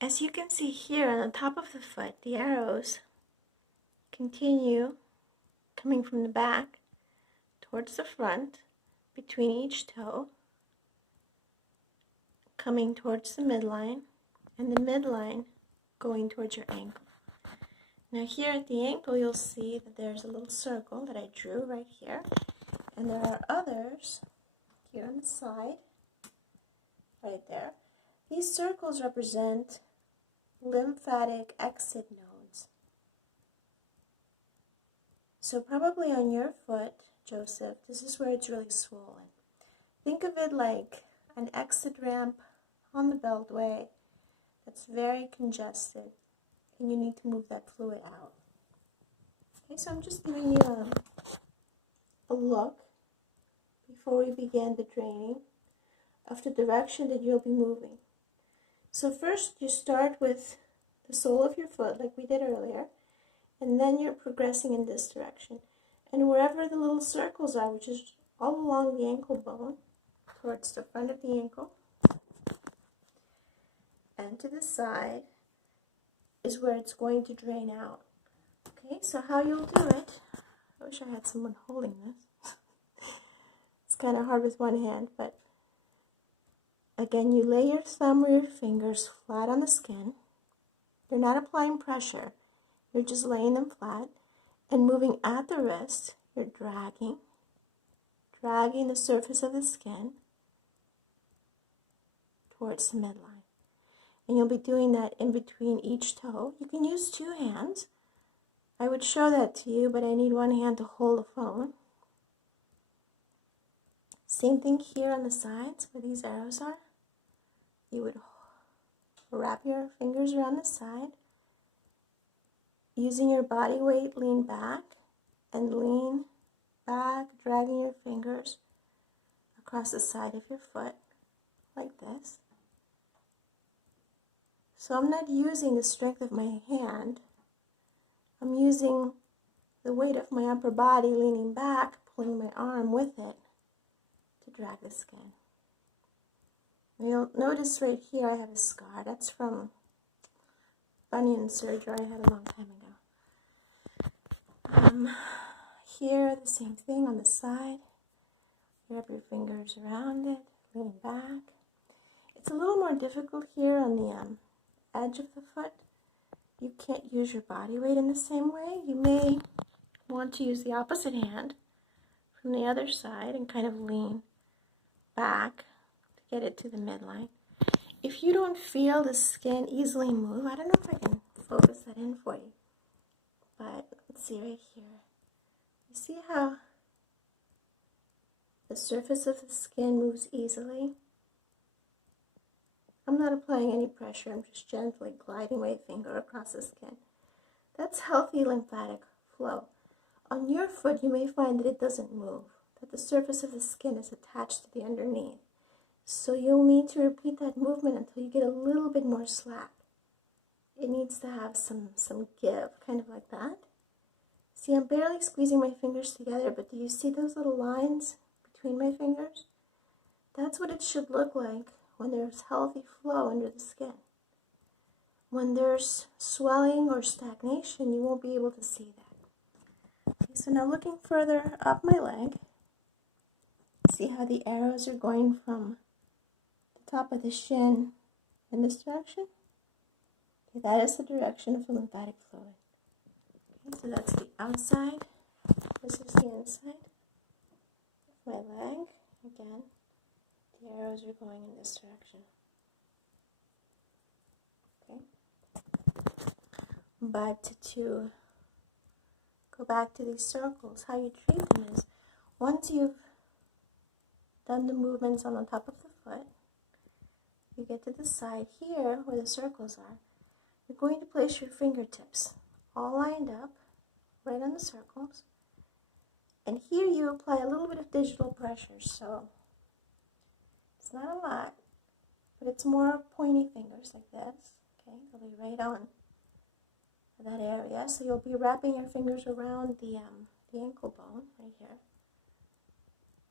As you can see here on the top of the foot, the arrows continue coming from the back towards the front, between each toe, coming towards the midline, and the midline going towards your ankle. Now here at the ankle, you'll see that there's a little circle that I drew right here, and there are others here on the side, right there. These circles represent lymphatic exit nodes. So probably on your foot, Joseph, this is where it's really swollen. Think of it like an exit ramp on the beltway that's very congested, and you need to move that fluid out. Okay, so I'm just giving you a look before we begin the training of the direction that you'll be moving. So first you start with the sole of your foot like we did earlier, and then you're progressing in this direction. And wherever the little circles are, which is all along the ankle bone, towards the front of the ankle, and to the side, is where it's going to drain out. Okay, so how you'll do it, I wish I had someone holding this. It's kind of hard with one hand, but again, you lay your thumb or your fingers flat on the skin. You're not applying pressure. You're just laying them flat and moving at the wrist. You're dragging the surface of the skin towards the midline. And you'll be doing that in between each toe. You can use two hands. I would show that to you, but I need one hand to hold the phone. Same thing here on the sides where these arrows are. You would wrap your fingers around the side. Using your body weight, lean back and lean back, dragging your fingers across the side of your foot like this. So I'm not using the strength of my hand. I'm using the weight of my upper body, leaning back, pulling my arm with it to drag the skin. And you'll notice right here I have a scar. That's from bunion surgery I had a long time ago. Here, the same thing on the side. Wrap your fingers around it, lean back. It's a little more difficult here on the edge of the foot. You can't use your body weight in the same way. You may want to use the opposite hand from the other side and kind of lean back to get it to the midline. If you don't feel the skin easily move, I don't know if I can focus that in for you, but let's see right here. You see how the surface of the skin moves easily? I'm not applying any pressure. I'm just gently gliding my finger across the skin. That's healthy lymphatic flow. On your foot, you may find that it doesn't move, that the surface of the skin is attached to the underneath. So you'll need to repeat that movement until you get a little bit more slack. It needs to have some give, kind of like that. See, I'm barely squeezing my fingers together, but do you see those little lines between my fingers? That's what it should look like when there's healthy flow under the skin. When there's swelling or stagnation, you won't be able to see that. Okay, so now looking further up my leg, see how the arrows are going from the top of the shin in this direction? Okay, that is the direction of the lymphatic fluid. Okay, so that's the outside. This is the inside of my leg. Again, the arrows are going in this direction. Okay. But to go back to these circles, how you treat them is, once you've done the movements on the top of the foot, you get to the side here where the circles are, you're going to place your fingertips all lined up right on the circles, and here you apply a little bit of digital pressure. So it's not a lot, but it's more pointy fingers like this. Okay, they'll be right on that area. So you'll be wrapping your fingers around the ankle bone right here,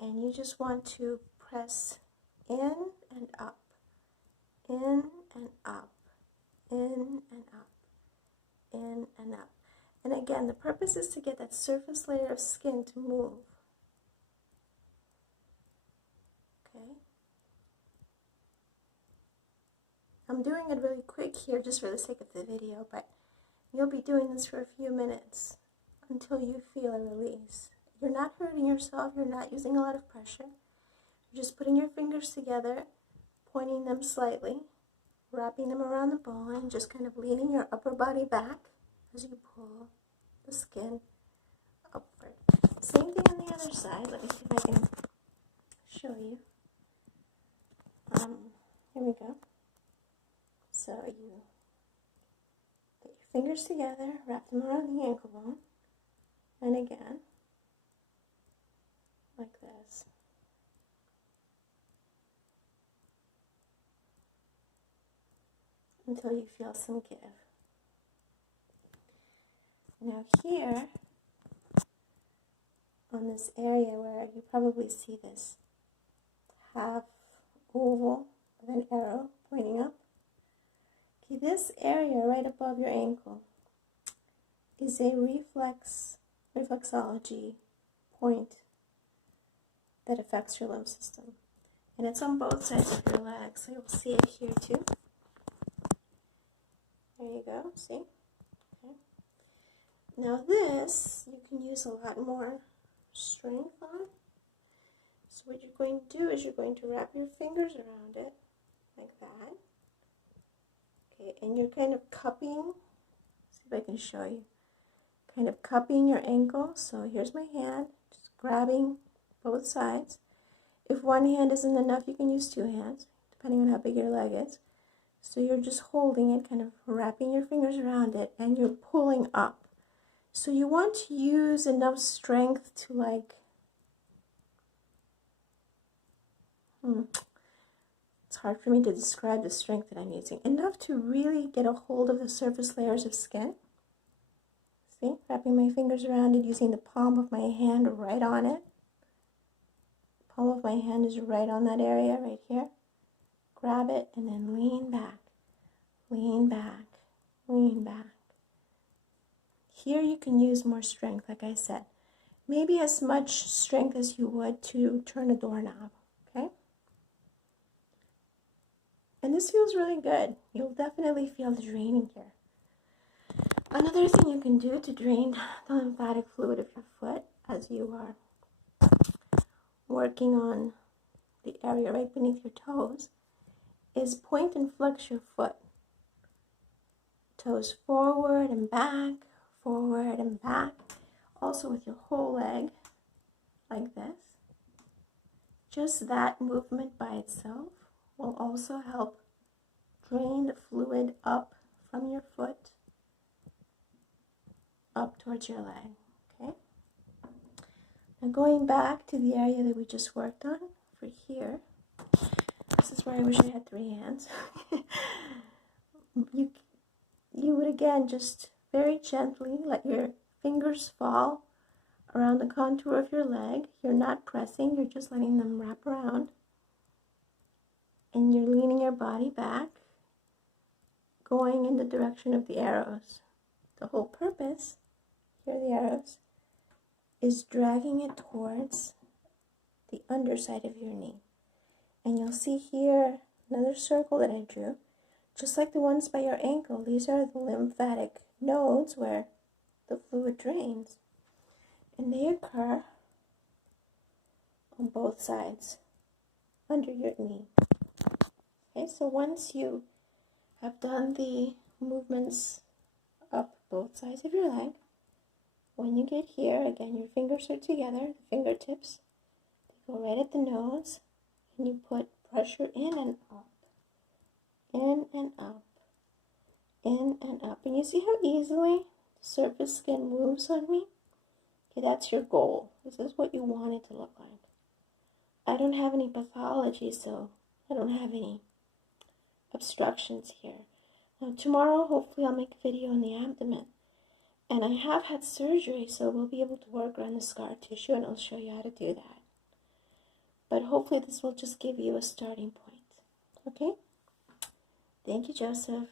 and you just want to press in and up, in and up, in and up. And again, the purpose is to get that surface layer of skin to move. Okay. I'm doing it really quick here just for the sake of the video, but you'll be doing this for a few minutes until you feel a release. You're not hurting yourself, you're not using a lot of pressure. You're just putting your fingers together, pointing them slightly, wrapping them around the bone, and just kind of leaning your upper body back as you pull the skin upward. Same thing on the other side. Let me see if I can show you. Here we go. So you put your fingers together, wrap them around the ankle bone, and again, like this. Until you feel some give. Now here, on this area where you probably see this half oval of an arrow pointing up, okay, this area right above your ankle is a reflexology point that affects your lymph system. And it's on both sides of your legs, so you'll see it here too. There you go, see? Okay. Now this, you can use a lot more strength on. So what you're going to do is you're going to wrap your fingers around it, like that. Okay, and you're kind of cupping, see if I can show you, kind of cupping your ankle. So here's my hand, just grabbing both sides. If one hand isn't enough, you can use two hands, depending on how big your leg is. So you're just holding it, kind of wrapping your fingers around it, and you're pulling up. So you want to use enough strength to like, it's hard for me to describe the strength that I'm using. Enough to really get a hold of the surface layers of skin. See, wrapping my fingers around it, using the palm of my hand right on it. The palm of my hand is right on that area right here. Grab it and then lean back, lean back, lean back. Here you can use more strength, like I said. Maybe as much strength as you would to turn a doorknob, okay? And this feels really good. You'll definitely feel the draining here. Another thing you can do to drain the lymphatic fluid of your foot as you are working on the area right beneath your toes is point and flex your foot. Toes forward and back, forward and back. Also with your whole leg, like this. Just that movement by itself will also help drain the fluid up from your foot, up towards your leg, okay? Now going back to the area that we just worked on, for here, this is where I wish I had three hands. You would again just very gently let your fingers fall around the contour of your leg. You're not pressing, you're just letting them wrap around. And you're leaning your body back, going in the direction of the arrows. The whole purpose, here are the arrows, is dragging it towards the underside of your knee. And you'll see here another circle that I drew. Just like the ones by your ankle, these are the lymphatic nodes where the fluid drains. And they occur on both sides, under your knee. Okay, so once you have done the movements up both sides of your leg, when you get here, again, your fingers are together, the fingertips, they go right at the nose, and you put pressure in and up. In and up, in and up. And you see how easily the surface skin moves on me? Okay, that's your goal. This is what you want it to look like. I don't have any pathology, so I don't have any obstructions here. Now tomorrow, hopefully I'll make a video on the abdomen. And I have had surgery, so we'll be able to work around the scar tissue, and I'll show you how to do that. But hopefully this will just give you a starting point. Okay? Thank you, Joseph.